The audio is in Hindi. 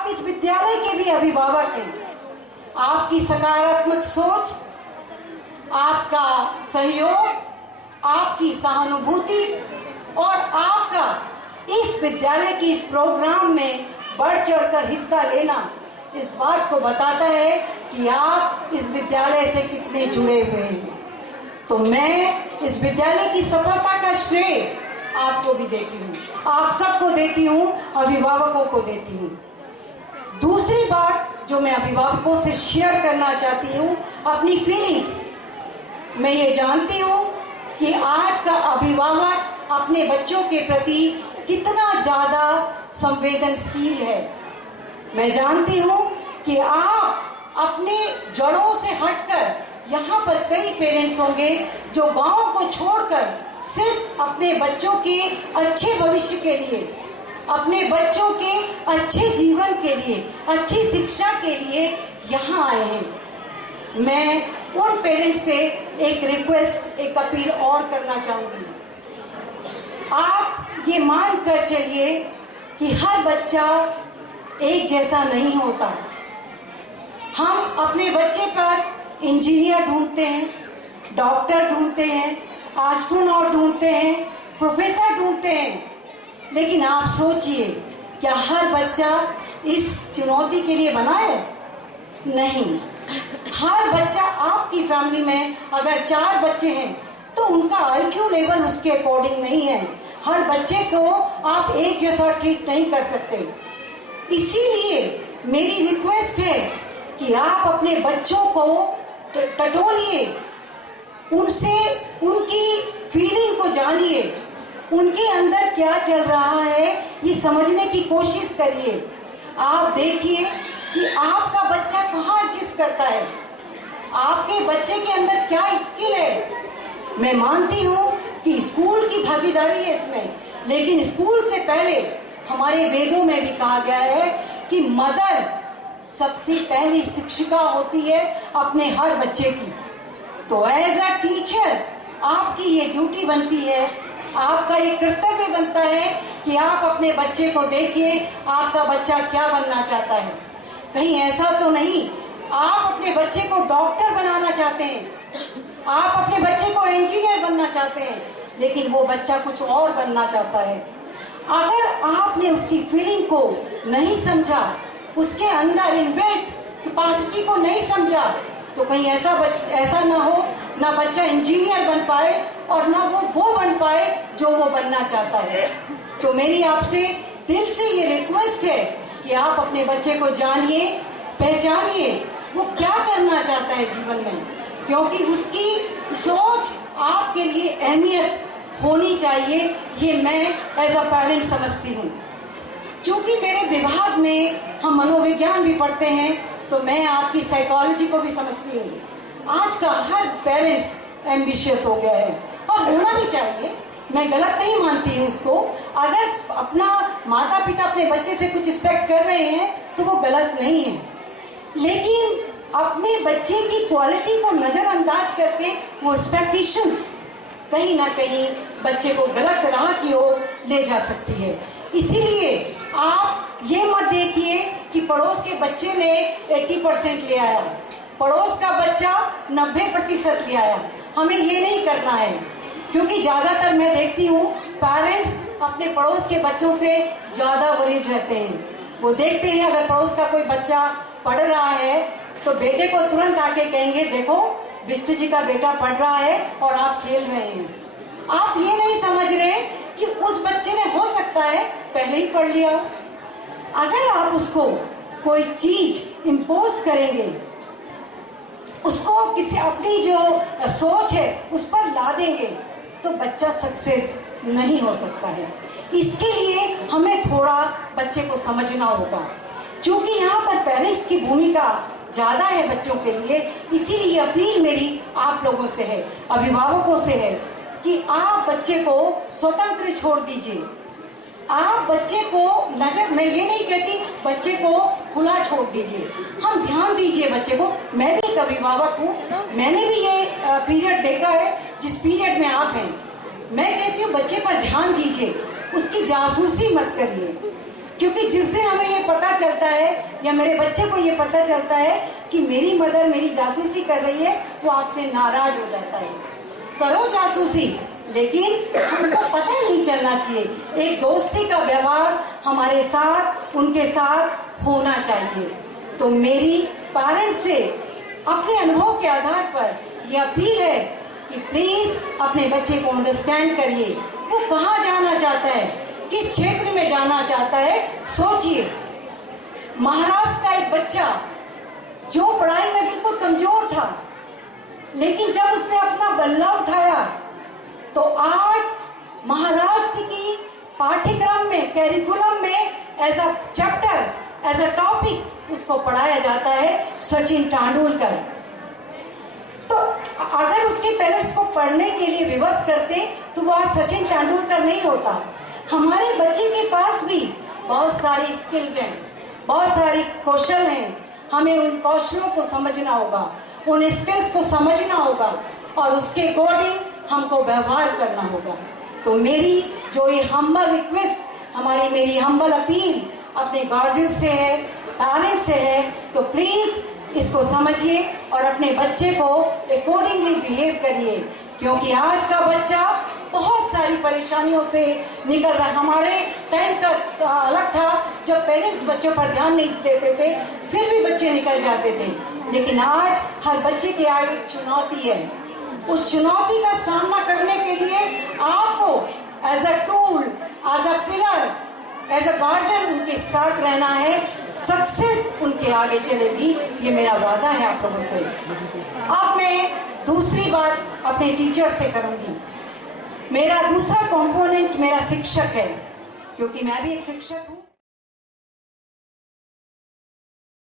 आप इस विद्यालय के भी अभिभावक हैं। आपकी सकारात्मक सोच, आपका सहयोग, आपकी सहानुभूति और आपका इस विद्यालय की इस प्रोग्राम में बढ़ चढ़कर हिस्सा लेना इस बात को बताता है कि आप इस विद्यालय से कितने जुड़े हुए हैं। तो मैं इस विद्यालय की सफलता का श्रेय आपको भी देती हूँ, आप सबको देती हूँ, अभिभावकों को देती हूँ। दूसरी बात जो मैं अभिभावकों से शेयर करना चाहती हूँ, अपनी फीलिंग्स। मैं ये जानती हूँ कि आज का अभिभावक अपने बच्चों के प्रति कितना ज़्यादा संवेदनशील है। मैं जानती हूँ कि आप अपने जड़ों से हटकर, यहाँ पर कई पेरेंट्स होंगे जो गांव को छोड़कर सिर्फ अपने बच्चों के अच्छे भविष्य के लिए, अपने बच्चों के अच्छे जीवन के लिए, अच्छी शिक्षा के लिए यहाँ आए हैं। मैं उन पेरेंट्स से एक रिक्वेस्ट, एक अपील और करना चाहूँगी। आप ये मान कर चलिए कि हर बच्चा एक जैसा नहीं होता। हम अपने बच्चे पर इंजीनियर ढूंढते हैं, डॉक्टर ढूंढते हैं, एस्ट्रोनॉट ढूंढते हैं, प्रोफेसर ढूंढते हैं, लेकिन आप सोचिए, क्या हर बच्चा इस चुनौती के लिए बना है? नहीं। हर बच्चा, आपकी फैमिली में अगर 4 बच्चे हैं तो उनका आईक्यू लेवल उसके अकॉर्डिंग नहीं है। हर बच्चे को आप एक जैसा ट्रीट नहीं कर सकते। इसीलिए मेरी रिक्वेस्ट है कि आप अपने बच्चों को टटोलिए, उनसे उनकी फीलिंग को जानिए, उनके अंदर क्या चल रहा है ये समझने की कोशिश करिए। आप देखिए कि आपका बच्चा कहाँ एडजस्ट करता है, आपके बच्चे के अंदर क्या स्किल है। मैं मानती हूँ कि स्कूल की भागीदारी है इसमें, लेकिन स्कूल से पहले हमारे वेदों में भी कहा गया है कि मदर सबसे पहली शिक्षिका होती है अपने हर बच्चे की। तो एज अ टीचर आपकी ये ड्यूटी बनती है, आपका ये कर्तव्य बनता है कि आप अपने बच्चे को देखिए, आपका बच्चा क्या बनना चाहता है। कहीं ऐसा तो नहीं आप अपने बच्चे को डॉक्टर बनाना चाहते हैं, आप अपने बच्चे को इंजीनियर बनना चाहते हैं, लेकिन वो बच्चा कुछ और बनना चाहता है। अगर आपने उसकी फीलिंग को नहीं समझा, उसके अंदर इनबिल्ट कैपेसिटी को नहीं समझा, तो कहीं ऐसा ना हो, ना बच्चा इंजीनियर बन पाए और ना वो बन पाए जो वो बनना चाहता है। तो मेरी आपसे दिल से ये रिक्वेस्ट है कि आप अपने बच्चे को जानिए, पहचानिए, वो क्या करना चाहता है जीवन में, क्योंकि उसकी सोच आपके लिए अहमियत होनी चाहिए। ये मैं एज अ पेरेंट समझती हूँ। चूँकि मेरे विभाग में हम मनोविज्ञान भी पढ़ते हैं, तो मैं आपकी साइकोलॉजी को भी समझती हूँ। आज का हर पेरेंट्स एम्बिशियस हो गया है और होना भी चाहिए, मैं गलत नहीं मानती हूँ उसको। अगर अपना माता पिता अपने बच्चे से कुछ एक्सपेक्ट कर रहे हैं तो वो गलत नहीं है, लेकिन अपने बच्चे की क्वालिटी को नज़रअंदाज करके वो एक्सपेक्टेशंस कहीं ना कहीं बच्चे को गलत राह की ओर ले जा सकती है। इसीलिए आप ये मत देखिए कि पड़ोस के बच्चे ने 80% ले आया, पड़ोस का बच्चा 90% ले आया। हमें ये नहीं करना है, क्योंकि ज़्यादातर मैं देखती हूँ पेरेंट्स अपने पड़ोस के बच्चों से ज़्यादा वरीड रहते हैं। वो देखते हैं अगर पड़ोस का कोई बच्चा पढ़ रहा है तो बेटे को तुरंत आके कहेंगे, देखो बिष्ट जी का बेटा पढ़ रहा है और आप खेल रहे हैं। आप ये नहीं समझ रहे कि उस बच्चे ने हो सकता है पहले ही पढ़ लिया। अगर आप उसको कोई चीज इम्पोज करेंगे, उसको किसी अपनी जो सोच है उस पर ला देंगे, तो बच्चा सक्सेस नहीं हो सकता है। इसके लिए हमें थोड़ा बच्चे को समझना होगा। क्योंकि यहाँ पर पेरेंट्स की भूमिका ज़्यादा है बच्चों के लिए, इसीलिए अपील मेरी आप लोगों से है, अभिभावकों से है कि आप बच्चे को स्वतंत्र छोड़ दीजिए। आप बच्चे को मैं ये नहीं कहती बच्चे को खुला छोड़ दीजिए, हम ध्यान दीजिए बच्चे को। मैं भी एक अभिभावक हूँ, मैंने भी ये पीरियड देखा है जिस पीरियड में आप हैं। मैं कहती हूँ बच्चे पर ध्यान दीजिए, उसकी जासूसी मत करिए। क्योंकि जिस दिन हमें ये पता चलता है या मेरे बच्चे को ये पता चलता है कि मेरी मदर मेरी जासूसी कर रही है, वो आपसे नाराज हो जाता है। करो जासूसी, लेकिन हमको पता नहीं चलना चाहिए। एक दोस्ती का व्यवहार हमारे साथ उनके साथ होना चाहिए। तो मेरी पेरेंट्स से अपने अनुभव के आधार पर यह अपील है कि प्लीज अपने बच्चे को अंडरस्टैंड करिए। वो कहाँ जाना चाहता है, किस क्षेत्र में जाना चाहता है, सोचिए। महाराष्ट्र का एक बच्चा जो पढ़ाई में बिल्कुल कमजोर था, लेकिन जब उसने अपना बल्ला उठाया तो आज महाराष्ट्र की पाठ्यक्रम में, कैरिकुलम में as a chapter, as a topic उसको पढ़ाया जाता है सचिन तेंदुलकर। तो अगर उसके पेरेंट्स को पढ़ने के लिए विवश करते तो वो आज सचिन तेंदुलकर नहीं होता। हमारे बच्चे के पास भी बहुत सारी स्किल्ड हैं, बहुत सारी कौशल हैं। हमें उन कौशलों को समझना होगा, उन स्किल्स को समझना होगा और उसके अकॉर्डिंग हमको व्यवहार करना होगा। तो मेरी जो ये हम्बल रिक्वेस्ट, मेरी हम्बल अपील अपने गार्जियन से है, पेरेंट्स से है, तो प्लीज इसको समझिए और अपने बच्चे को अकॉर्डिंगली बिहेव करिए। क्योंकि आज का बच्चा बहुत सारी परेशानियों से निकल रहा है। हमारे टाइम का अलग था जब पेरेंट्स बच्चों पर ध्यान नहीं देते थे, फिर भी बच्चे निकल जाते थे। लेकिन आज हर बच्चे के आगे एक चुनौती है। उस चुनौती का सामना करने के लिए आपको as a tool, as a pillar, as a guardian उनके साथ रहना है। सक्सेस उनके आगे चलेगी, ये मेरा वादा है आप लोगों से। अब मैं दूसरी बात अपने टीचर से करूंगी। मेरा दूसरा कंपोनेंट मेरा शिक्षक है, क्योंकि मैं भी एक शिक्षक हूँ।